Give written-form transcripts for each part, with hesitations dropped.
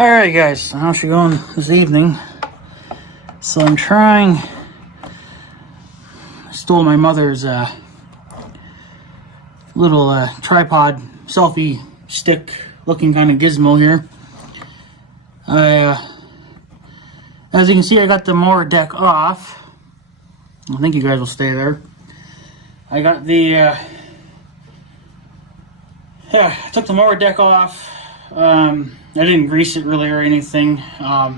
Alright guys, how's it going this evening? So I'm trying, I stole my mother's little tripod selfie stick looking kind of gizmo here. As you can see, I got the mower deck off. I think you guys will stay there. I got the I took the mower deck off. I didn't grease it really or anything. I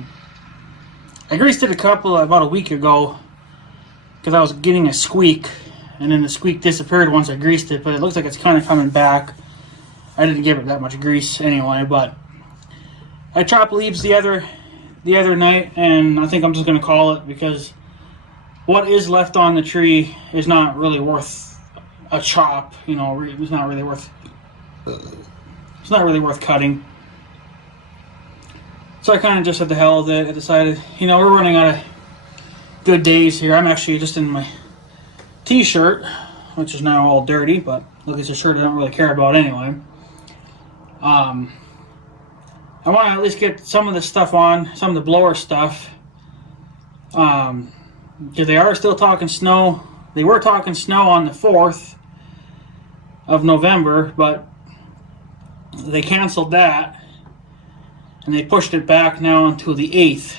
greased it about a week ago because I was getting a squeak, and then the squeak disappeared once I greased it, but it looks like it's kind of coming back. I didn't give it that much grease anyway, but I chopped leaves the other night, and I think I'm just going to call it because what is left on the tree is not really worth a chop. You know, it's not really worth cutting. So I kind of just said the hell with it. I decided, you know, we're running out of good days here. I'm actually just in my t-shirt, which is now all dirty, but look, it's a shirt I don't really care about anyway. I want to at least get some of the stuff on, some of the blower stuff, because they are still talking snow. They were talking snow on the 4th of November, but they canceled that, and they pushed it back now until the 8th.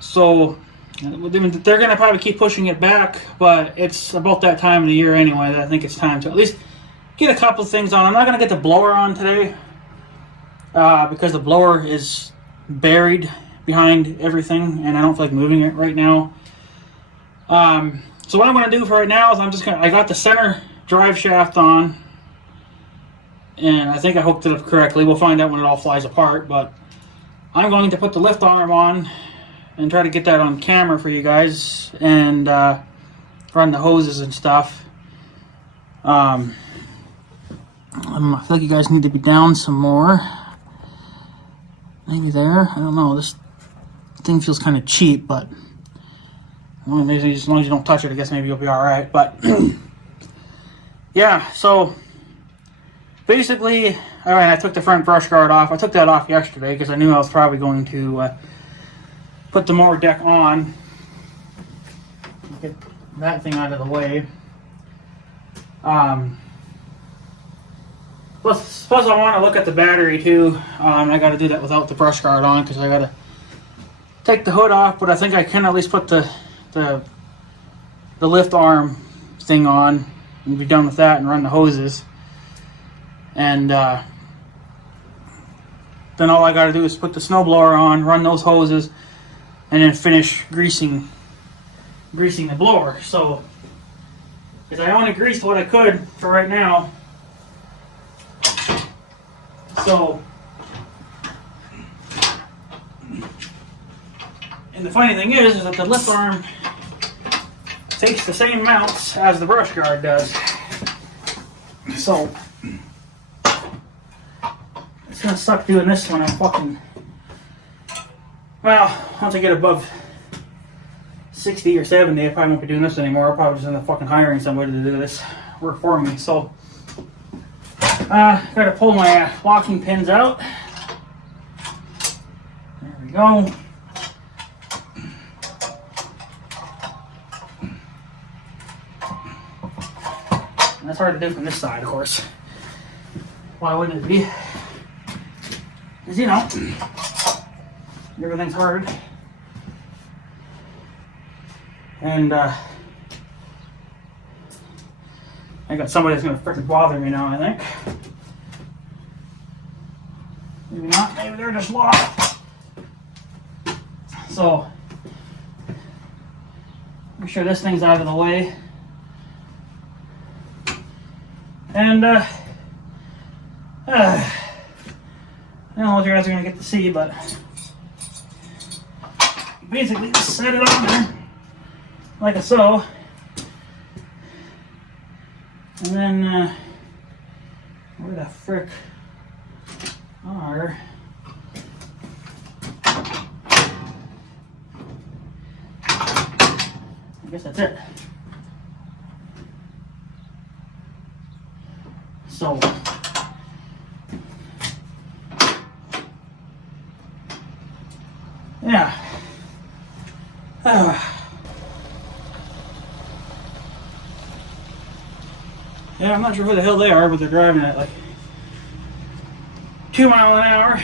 So they're going to probably keep pushing it back, but it's about that time of the year anyway that I think it's time to at least get a couple things on. I'm not going to get the blower on today because the blower is buried behind everything, and I don't feel like moving it right now. So what I'm going to do for right now is I got the center drive shaft on, and I think I hooked it up correctly. We'll find out when it all flies apart, but I'm going to put the lift arm on and try to get that on camera for you guys, and run the hoses and stuff. I feel like you guys need to be down some more. Maybe there. I don't know. This thing feels kind of cheap, but as long as you don't touch it, I guess maybe you'll be alright. But yeah, so basically, alright, I took the front brush guard off. I took that off yesterday because I knew I was probably going to put the mower deck on. Get that thing out of the way. Plus I want to look at the battery too. I got to do that without the brush guard on because I got to take the hood off, but I think I can at least put the lift arm thing on and be done with that and run the hoses. And then all I got to do is put the snowblower on, run those hoses, and then finish greasing the blower. So, because I only greased what I could for right now. So, and the funny thing is that the lift arm takes the same mounts as the brush guard does. So, it's gonna suck doing this when I'm fucking, well, once I get above 60 or 70, I probably won't be doing this anymore. I'll probably just end up fucking hiring somebody to do this work for me. So, gotta pull my locking pins out. There we go. And that's hard to do from this side, of course. Why wouldn't it be? Because, you know, everything's hard. And I got somebody that's going to freaking bother me now, I think. Maybe not. Maybe they're just lost. So, make sure this thing's out of the way. And, I don't know what you guys are going to get to see, but basically just set it on there like so. And then, where the frick are? I guess that's it. So, Yeah. Yeah, I'm not sure who the hell they are, but they're driving at like 2 miles an hour.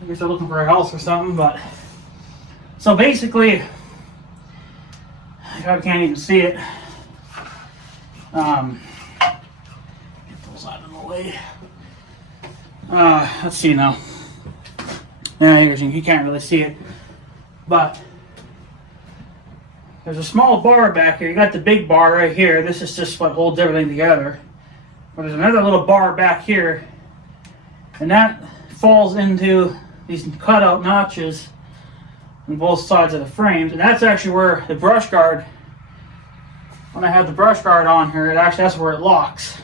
I guess they're looking for a house or something, but so basically, I can't even see it. Get those out of the way. Let's see now. Yeah, you can't really see it, but there's a small bar back here. You got the big bar right here. This is just what holds everything together. But there's another little bar back here, and that falls into these cutout notches on both sides of the frames, and that's actually where the brush guard, when I have the brush guard on here, that's where it locks.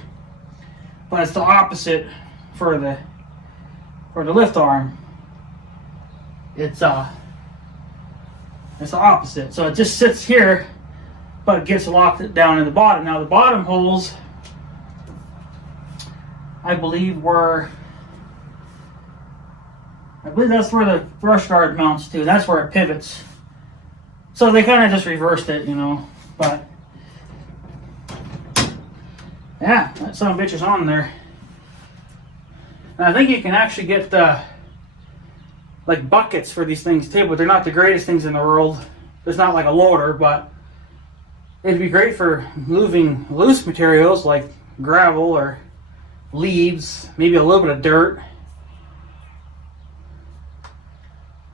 But it's the opposite for the lift arm. It's the opposite. So it just sits here, but it gets locked down in the bottom. Now the bottom holes, I believe that's where the brush guard mounts to. That's where it pivots. So they kind of just reversed it, you know. But yeah, that son of a bitch is on there. And I think you can actually get like buckets for these things too, but they're not the greatest things in the world. It's not like a loader, but it'd be great for moving loose materials like gravel or leaves, maybe a little bit of dirt.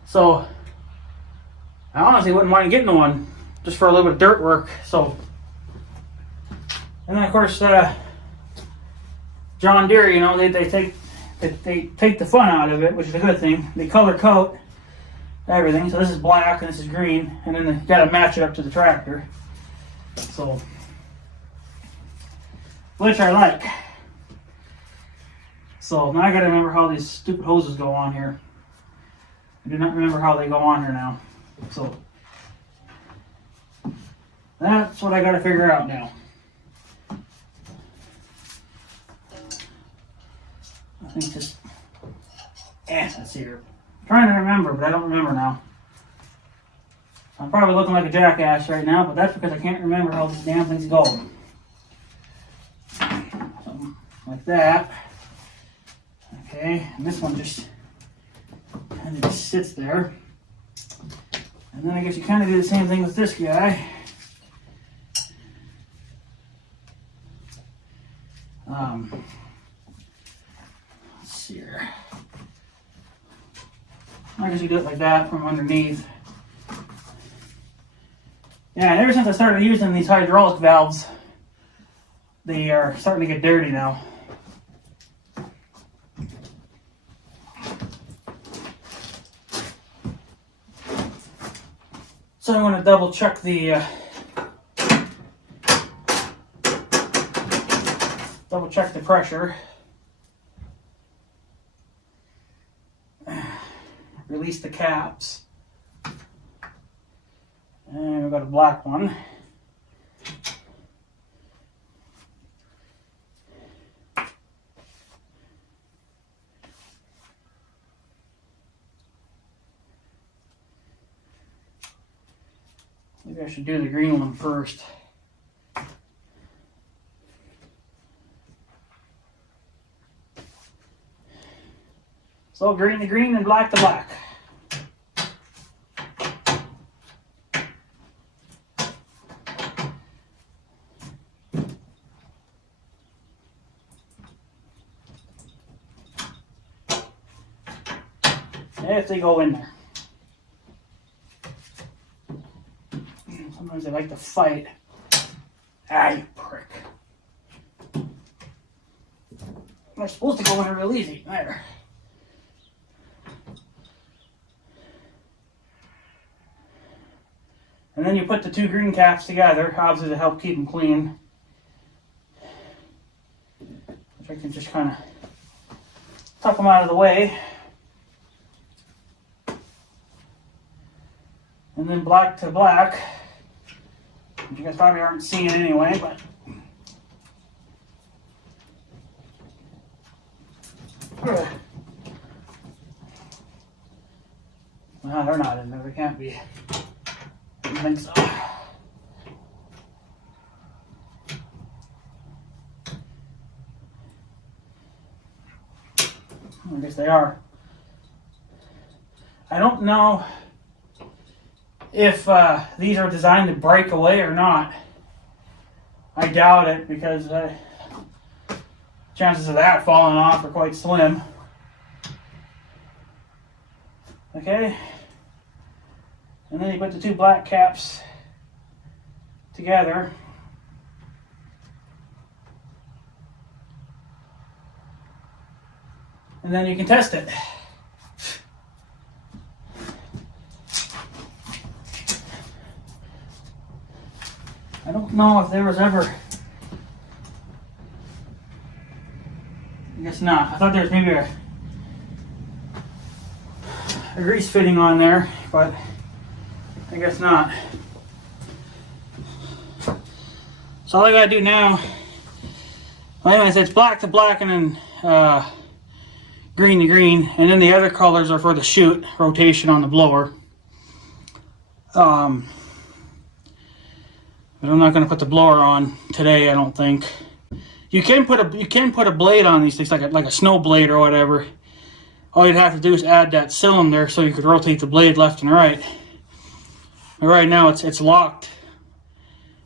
So I honestly wouldn't mind getting one just for a little bit of dirt work. So, and then of course John Deere, you know, they take the fun out of it, which is a good thing. They color code everything. So this is black and this is green, and then they got to match it up to the tractor. So, which I like. So now I got to remember how these stupid hoses go on here. I do not remember how they go on here now. So that's what I got to figure out now. I think just, let's see here. I'm trying to remember, but I don't remember now. I'm probably looking like a jackass right now, but that's because I can't remember how these damn things go. Something like that. Okay, and this one just kind of just sits there. And then I guess you kind of do the same thing with this guy. Let's see here. I guess you do it like that from underneath. Yeah, and ever since I started using these hydraulic valves, they are starting to get dirty now. So I'm going to double check the pressure. Release the caps. And we've got a black one. Maybe I should do the green one first. So green to green and black to black. If they go in there. Sometimes they like to fight. Ah, you prick. They're supposed to go in there real easy. There. And then you put the two green caps together, obviously to help keep them clean. Which I can just kind of tuck them out of the way. And then black to black, which you guys probably aren't seeing anyway, but No, they're not in there. They can't be. I don't think so. I guess they are. I don't know if these are designed to break away or not. I doubt it, because chances of that falling off are quite slim. Okay. And then you put the two black caps together. And then you can test it. I don't know if there was ever... I guess not. I thought there was maybe a grease fitting on there, but I guess not. So all I gotta do now, well, anyways, it's black to black and then green to green, and then the other colors are for the chute rotation on the blower. But I'm not going to put the blower on today, I don't think. You can put a blade on these things, like a snow blade or whatever. All you'd have to do is add that cylinder so you could rotate the blade left and right. But right now it's locked,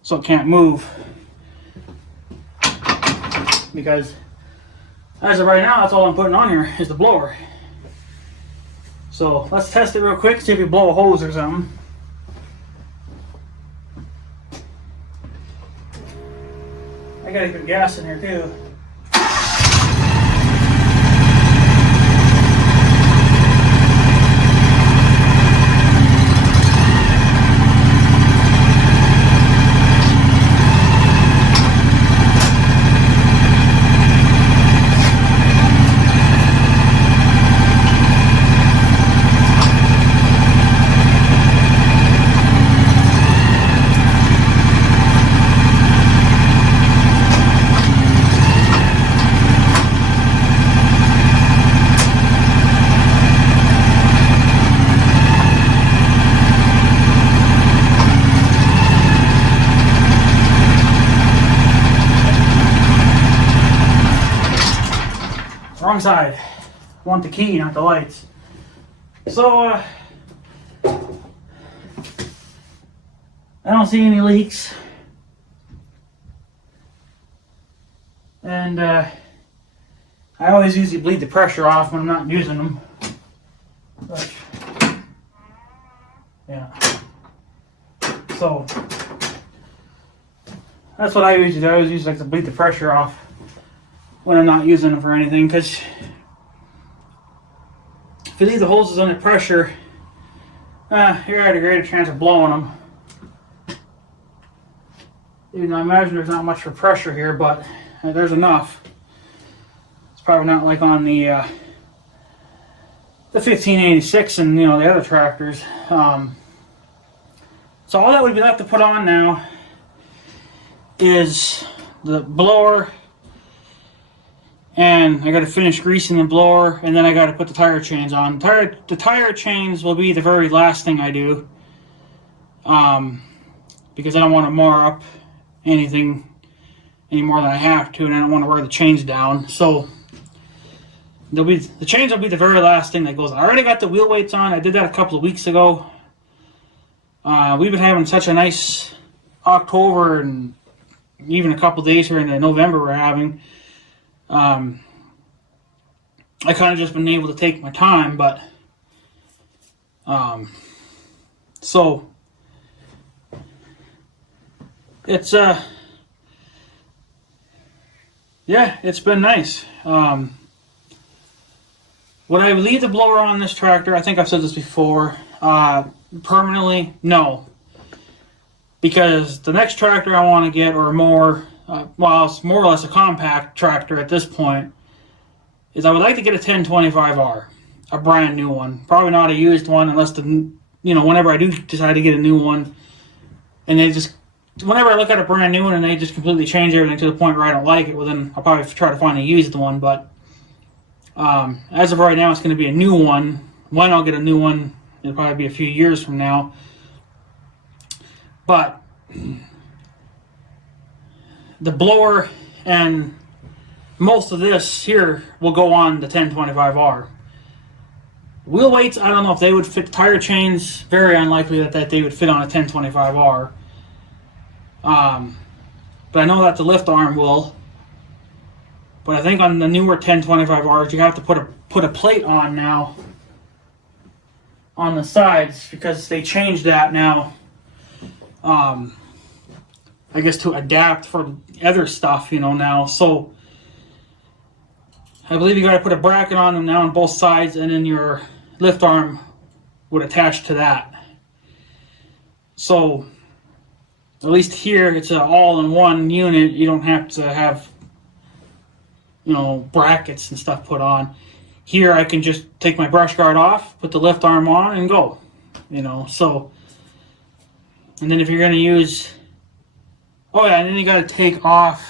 so it can't move. Because as of right now, that's all I'm putting on here is the blower. So let's test it real quick, see if we blow a hose or something. I gotta put gas in here too. Wrong side. I want the key, not the lights. So, I don't see any leaks. And, I always usually bleed the pressure off when I'm not using them. But, yeah. So, that's what I usually do. I always like to bleed the pressure off when I'm not using them for anything, because if you leave the hoses under pressure, you're at a greater chance of blowing them. Even though I imagine there's not much for pressure here, but there's enough. It's probably not like on the 1586 and the other tractors. So all that would be left to put on now is the blower. And I got to finish greasing the blower, and then I got to put the tire chains on. The tire chains will be the very last thing I do, because I don't want to mar up anything any more than I have to, and I don't want to wear the chains down. So the chains will be the very last thing that goes on. I already got the wheel weights on. I did that a couple of weeks ago. We've been having such a nice October, and even a couple of days here in November we're having. I kind of just been able to take my time, but so it's yeah, it's been nice. Would I leave the blower on this tractor? I think I've said this before. Permanently, no, because the next tractor I want to get, or more. Well, it's more or less a compact tractor at this point, is I would like to get a 1025R, a brand new one. Probably not a used one, unless whenever I do decide to get a new one, and whenever I look at a brand new one and they just completely change everything to the point where I don't like it, well then I'll probably try to find a used one. But as of right now, it's going to be a new one. When I'll get a new one, It'll probably be a few years from now. But the blower and most of this here will go on the 1025R. Wheel weights, I don't know if they would fit. Tire chains, very unlikely that they would fit on a 1025R. But I know that the lift arm will. But I think on the newer 1025Rs, you have to put a plate on now on the sides because they changed that now. I guess to adapt for other stuff, you know, now. So I believe you got to put a bracket on them now on both sides, and then your lift arm would attach to that. So at least here it's an all-in-one unit. You don't have to have, you know, brackets and stuff put on. Here I can just take my brush guard off, put the lift arm on, and go. You know, so. And then if you're going to use, oh yeah, and then you got to take off,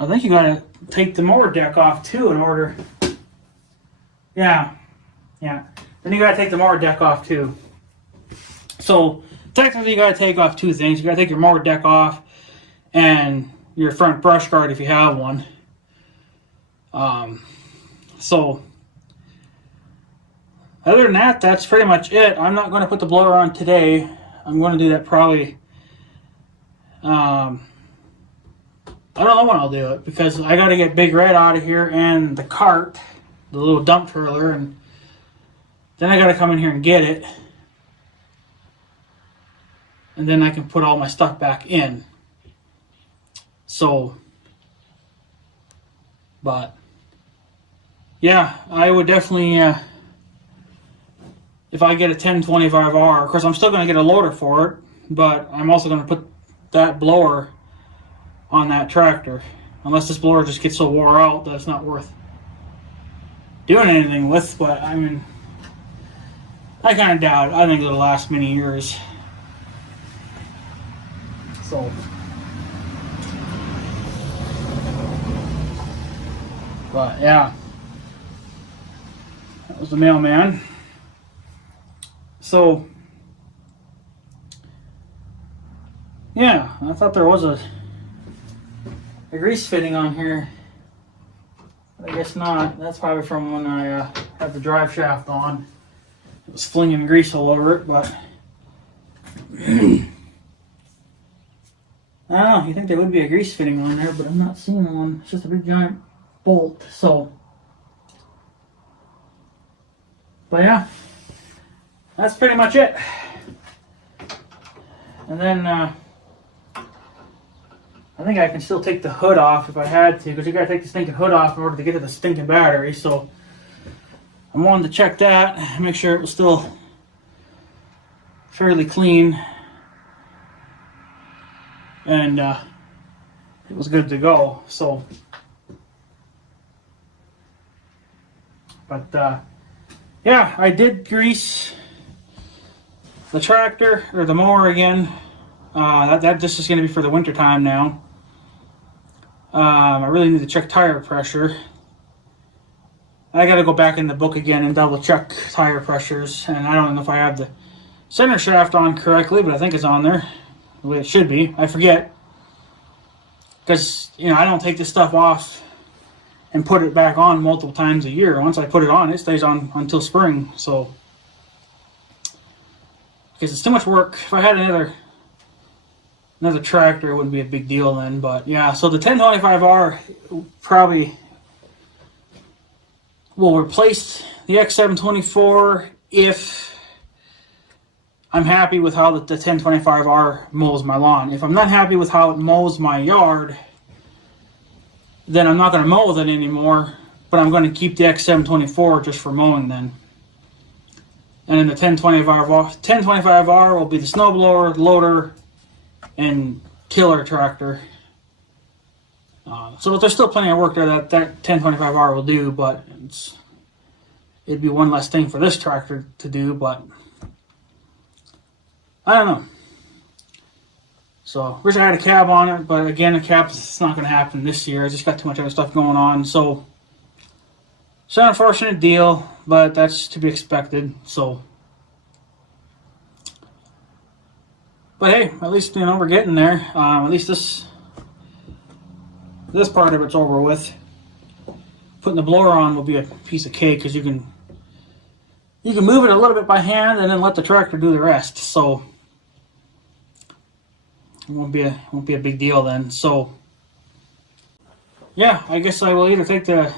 I think you got to take the mower deck off too in order, yeah. Then you got to take the mower deck off too. So technically you got to take off two things. You got to take your mower deck off and your front brush guard if you have one. So other than that, that's pretty much it. I'm not going to put the blower on today. I'm going to do that probably, I don't know when I'll do it because I got to get Big Red out of here and the cart, the little dump trailer, and then I got to come in here and get it. And then I can put all my stuff back in. So, but, yeah, I would definitely, if I get a 1025R, of course I'm still going to get a loader for it, but I'm also going to put that blower on that tractor. Unless this blower just gets so wore out that it's not worth doing anything with, but I mean, I kind of doubt it. I think it'll last many years. So, but yeah, that was the mailman. So, yeah, I thought there was a grease fitting on here. I guess not. That's probably from when I had the drive shaft on. It was flinging grease all over it, but I don't know. You think there would be a grease fitting on there, but I'm not seeing one. It's just a big giant bolt. So, but yeah, that's pretty much it. And then I think I can still take the hood off if I had to, because you gotta take the stinking hood off in order to get to the stinking battery. So I wanted to check that, make sure it was still fairly clean, and it was good to go. So, but yeah, I did grease the tractor or the mower again. That just is going to be for the winter time now. I really need to check tire pressure. I got to go back in the book again and double check tire pressures, and I don't know if I have the center shaft on correctly, but I think it's on there the way it should be. I forget because, you know, I don't take this stuff off and put it back on multiple times a year. Once I put it on, it stays on until spring. So because it's too much work. If I had another tractor, it wouldn't be a big deal then. But yeah, so the 1025R probably will replace the x724 if I'm happy with how the 1025R mows my lawn. If I'm not happy with how it mows my yard, then I'm not going to mow with it anymore, but I'm going to keep the x724 just for mowing then. And then the 1025R will be the snowblower, loader, and killer tractor. So there's still plenty of work there that 1025R will do, but it'd be one less thing for this tractor to do, but I don't know. So, wish I had a cab on it, but again, a cab's not going to happen this year. I just got too much other stuff going on. So, It's an unfortunate deal, but that's to be expected. So, but hey, at least we're getting there. At least this part of it's over with. Putting the blower on will be a piece of cake because you can move it a little bit by hand and then let the tractor do the rest. So it won't be a big deal then. So yeah, I guess I will either take the,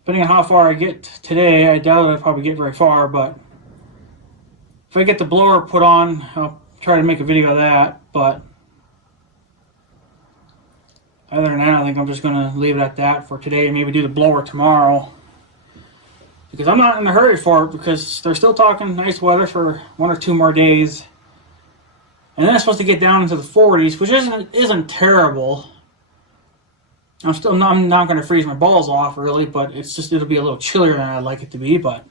depending on how far I get today, I doubt I'll probably get very far, but if I get the blower put on, I'll try to make a video of that. But other than that, I think I'm just going to leave it at that for today and maybe do the blower tomorrow. Because I'm not in a hurry for it, because they're still talking nice weather for 1 or 2 more days. And then it's supposed to get down into the 40s, which isn't terrible. I'm not going to freeze my balls off, really, but it'll be a little chillier than I'd like it to be. But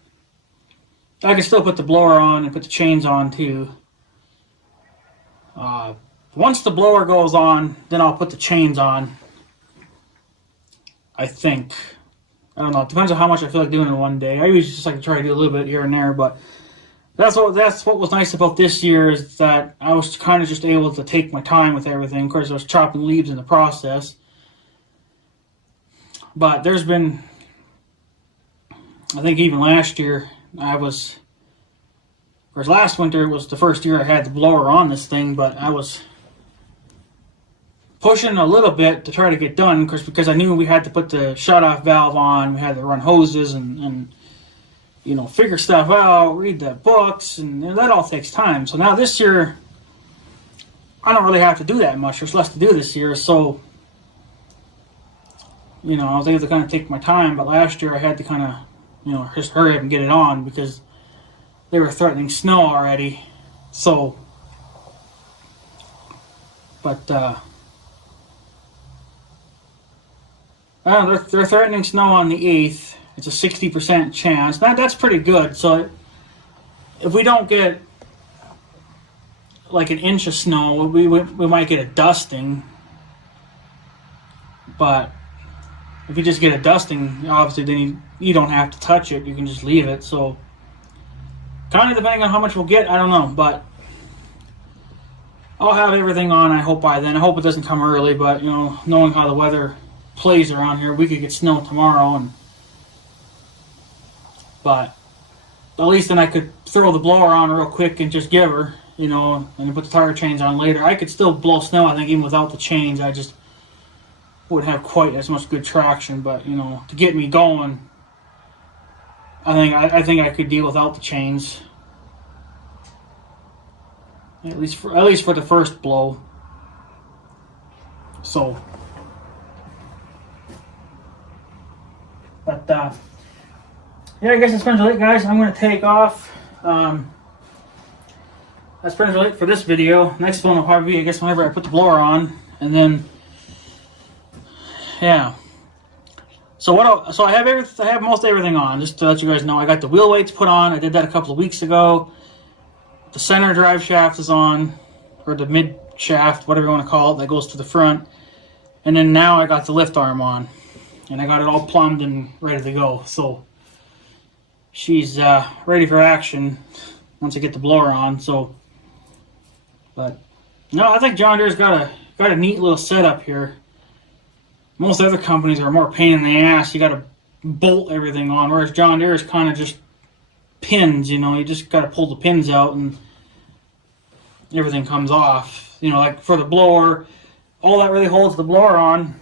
I can still put the blower on and put the chains on, too. Once the blower goes on, then I'll put the chains on. I think. I don't know. It depends on how much I feel like doing in one day. I usually just like to try to do a little bit here and there, but that's what was nice about this year, is that I was kind of just able to take my time with everything. Of course, I was chopping leaves in the process. But there's been, I think even last year, of course last winter was the first year I had the blower on this thing, but I was pushing a little bit to try to get done, because I knew we had to put the shut-off valve on, we had to run hoses and figure stuff out, read the books, and that all takes time. So now this year, I don't really have to do that much. There's less to do this year, so I was able to kind of take my time. But last year I had to kind of, just hurry up and get it on, because they were threatening snow already. So, but they're threatening snow on the 8th. It's a 60% chance. That's pretty good. So if we don't get like an inch of snow, we might get a dusting. But if you just get a dusting, obviously then you don't have to touch it. You can just leave it. So kind of depending on how much we'll get, I don't know. But I'll have everything on, I hope, by then. I hope it doesn't come early, but knowing how the weather plays around here, we could get snow tomorrow, but at least then I could throw the blower on real quick and just give her, and then put the tire chains on later. I could still blow snow, I think, even without the chains. I just wouldn't have quite as much good traction, but to get me going, I think I could deal without the chains, at least for the first blow. So. But, yeah, I guess that's pretty much it, guys. I'm going to take off. That's pretty much it for this video. Next one will probably be, I guess, whenever I put the blower on. And then, yeah. So I have most everything on, just to let you guys know. I got the wheel weights put on. I did that a couple of weeks ago. The center drive shaft is on, or the mid shaft, whatever you want to call it, that goes to the front. And then now I got the lift arm on. And I got it all plumbed and ready to go. So she's ready for action once I get the blower on. So, but no, I think John Deere's got a neat little setup here. Most other companies are more pain in the ass. You got to bolt everything on, whereas John Deere is kind of just pins. You just got to pull the pins out and everything comes off. Like for the blower, all that really holds the blower on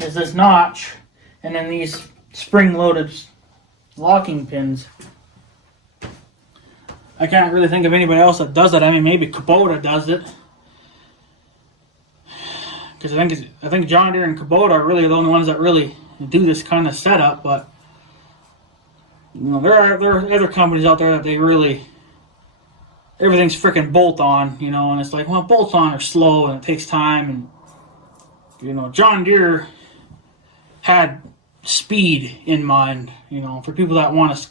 is this notch. And then these spring-loaded locking pins. I can't really think of anybody else that does it. I mean, maybe Kubota does it. Because I think John Deere and Kubota are really the only ones that really do this kind of setup. But there are other companies out there that they really, everything's freaking bolt on. And it's like, well, bolts on are slow and it takes time. And John Deere had speed in mind, for people that want to.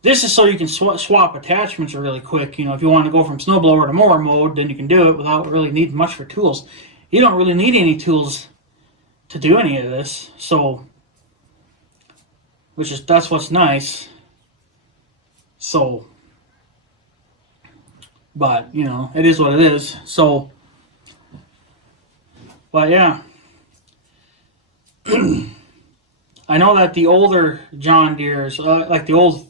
This is so you can swap attachments really quick. If you want to go from snowblower to mower mode, then you can do it without really needing much for tools. You don't really need any tools to do any of this. So that's what's nice. So, but you know, it is what it is. So, but yeah, I know that the older John Deere's, like the old,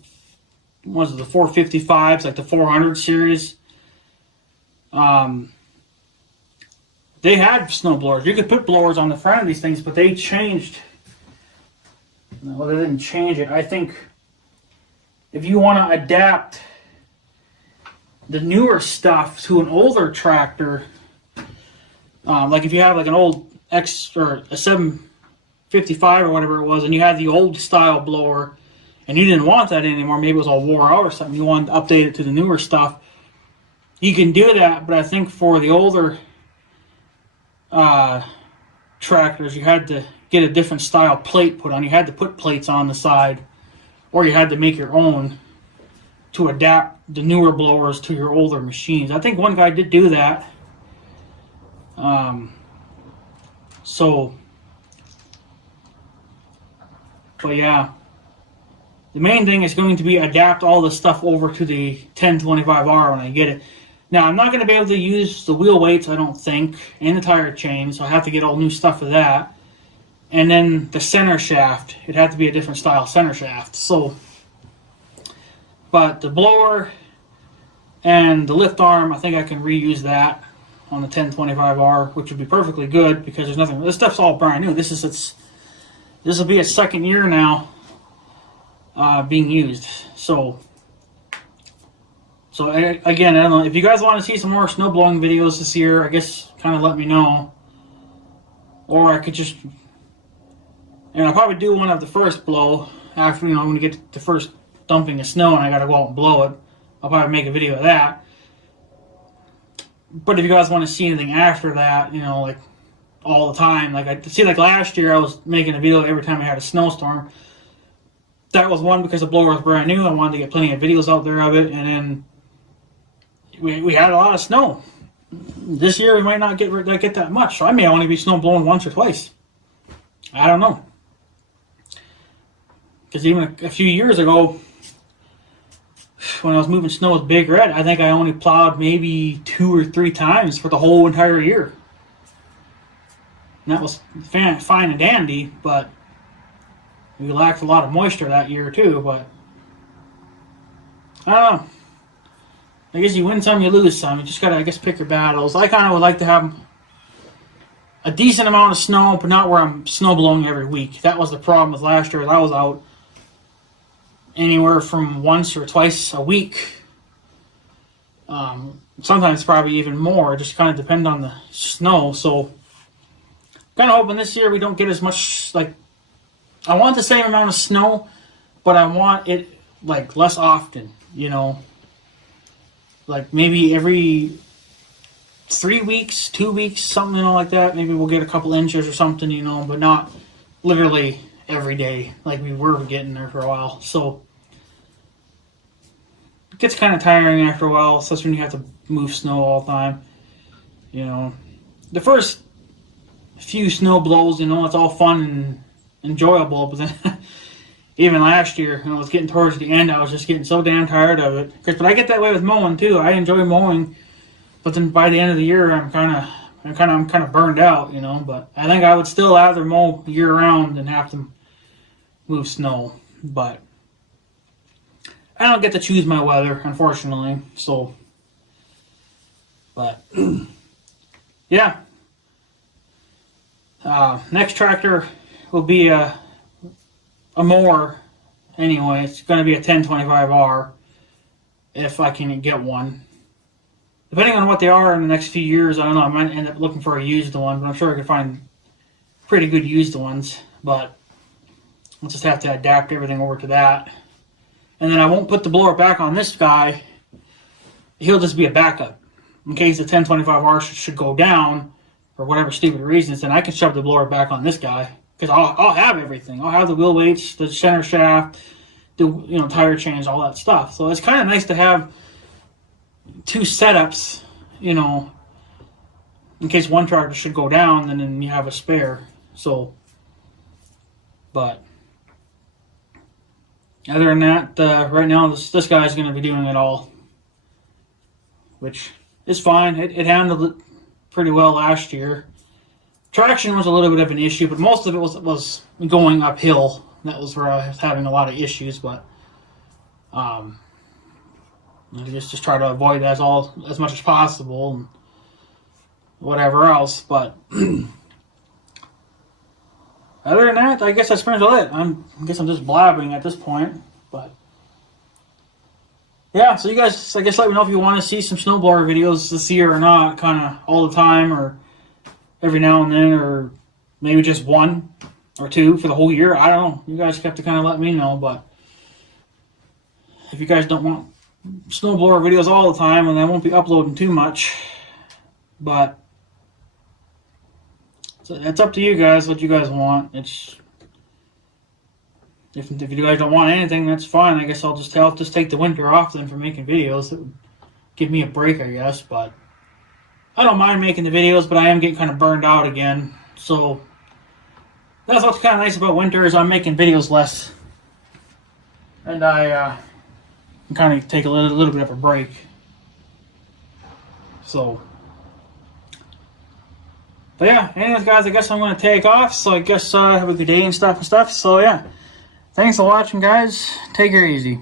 what was it, the 455s, like the 400 series, they had snow blowers. You could put blowers on the front of these things, but they changed. Well, they didn't change it. I think if you want to adapt the newer stuff to an older tractor, like if you have like an old X or a 755 or whatever it was, and you had the old style blower, and you didn't want that anymore, maybe it was all wore out or something, you wanted to update it to the newer stuff, you can do that. But I think for the older tractors, you had to get a different style plate put on. You had to put plates on the side, or you had to make your own to adapt the newer blowers to your older machines. I think one guy did do that. So, but yeah, the main thing is going to be adapt all the stuff over to the 1025R when I get it. Now, I'm not going to be able to use the wheel weights, I don't think, and the tire chain, so I have to get all new stuff for that. And then the center shaft, it had to be a different style center shaft. So, but the blower and the lift arm, I think I can reuse that on the 1025R, which would be perfectly good because there's nothing. This stuff's all brand new. This will be its second year now being used. So again, I don't know if you guys want to see some more snow blowing videos this year. I guess kind of let me know, or I could just, and I'll probably do one of the first blow after, you know, when we get the first dumping of snow and I gotta go out and blow it. I'll probably make a video of that. But if you guys want to see anything after that, you know, like all the time, like I see, like last year I was making a video every time I had a snowstorm. That was one because the blower was brand new. I wanted to get plenty of videos out there of it, and then we had a lot of snow. This year we might not get that much, so I may only be snow blowing once or twice. I don't know. Because even a few years ago, when I was moving snow with Big Red, I think I only plowed maybe 2 or 3 times for the whole entire year. And that was fine and dandy, but we lacked a lot of moisture that year too. But I don't know. I guess you win some, you lose some. You just gotta, I guess, pick your battles. I kind of would like to have a decent amount of snow, but not where I'm snow blowing every week. That was the problem with last year. I was out anywhere from once or twice a week. Sometimes probably even more. It just kind of depends on the snow. So, kind of hoping this year we don't get as much, like, I want the same amount of snow, but I want it, like, less often, you know. Like, maybe every 3 weeks, 2 weeks, something, you know, like that. Maybe we'll get a couple inches or something, you know, but not literally every day like we were getting there for a while. So it gets kind of tiring after a while, especially when you have to move snow all the time. You know, the first few snow blows, you know, it's all fun and enjoyable, but then even last year, when I was getting towards the end, I was just getting so damn tired of it. But I get that way with mowing too. I enjoy mowing, but then by the end of the year, I'm kind of burned out, you know. But I think I would still rather mow year round than have to move snow. But I don't get to choose my weather, unfortunately. So, but yeah. Next tractor will be a mower. Anyway, it's going to be a 1025R if I can get one. Depending on what they are in the next few years, I don't know, I might end up looking for a used one, but I'm sure I could find pretty good used ones. But we'll just have to adapt everything over to that. And then I won't put the blower back on this guy. He'll just be a backup. In case the 1025R should go down for whatever stupid reasons, then I can shove the blower back on this guy. Because I'll have everything. I'll have the wheel weights, the center shaft, the tire chains, all that stuff. So it's kind of nice to have 2 setups, you know, in case one tractor should go down, then you have a spare. So, but Other than that, right now this guy's going to be doing it all, which is fine. It handled it pretty well last year. Traction was a little bit of an issue, but most of it was going uphill. That was where I was having a lot of issues, but I just try to avoid that as much as possible and whatever else. But other than that, I guess that's pretty much it. I guess I'm just blabbing at this point, but yeah. So you guys, I guess, let me know if you want to see some snowblower videos this year or not, kind of all the time or every now and then, or maybe just one or two for the whole year. I don't know. You guys have to kind of let me know. But if you guys don't want snowblower videos all the time, and I won't be uploading too much, but so that's up to you guys, what you guys want. It's if you guys don't want anything, that's fine. I guess I'll just take the winter off then for making videos. It would give me a break, I guess. But I don't mind making the videos, but I am getting kind of burned out again. So that's what's kind of nice about winter is I'm making videos less, and I can kind of take a little bit of a break. So. But yeah, anyways, guys, I guess I'm going to take off. So I guess have a good day and stuff. So yeah, thanks for watching, guys. Take care easy.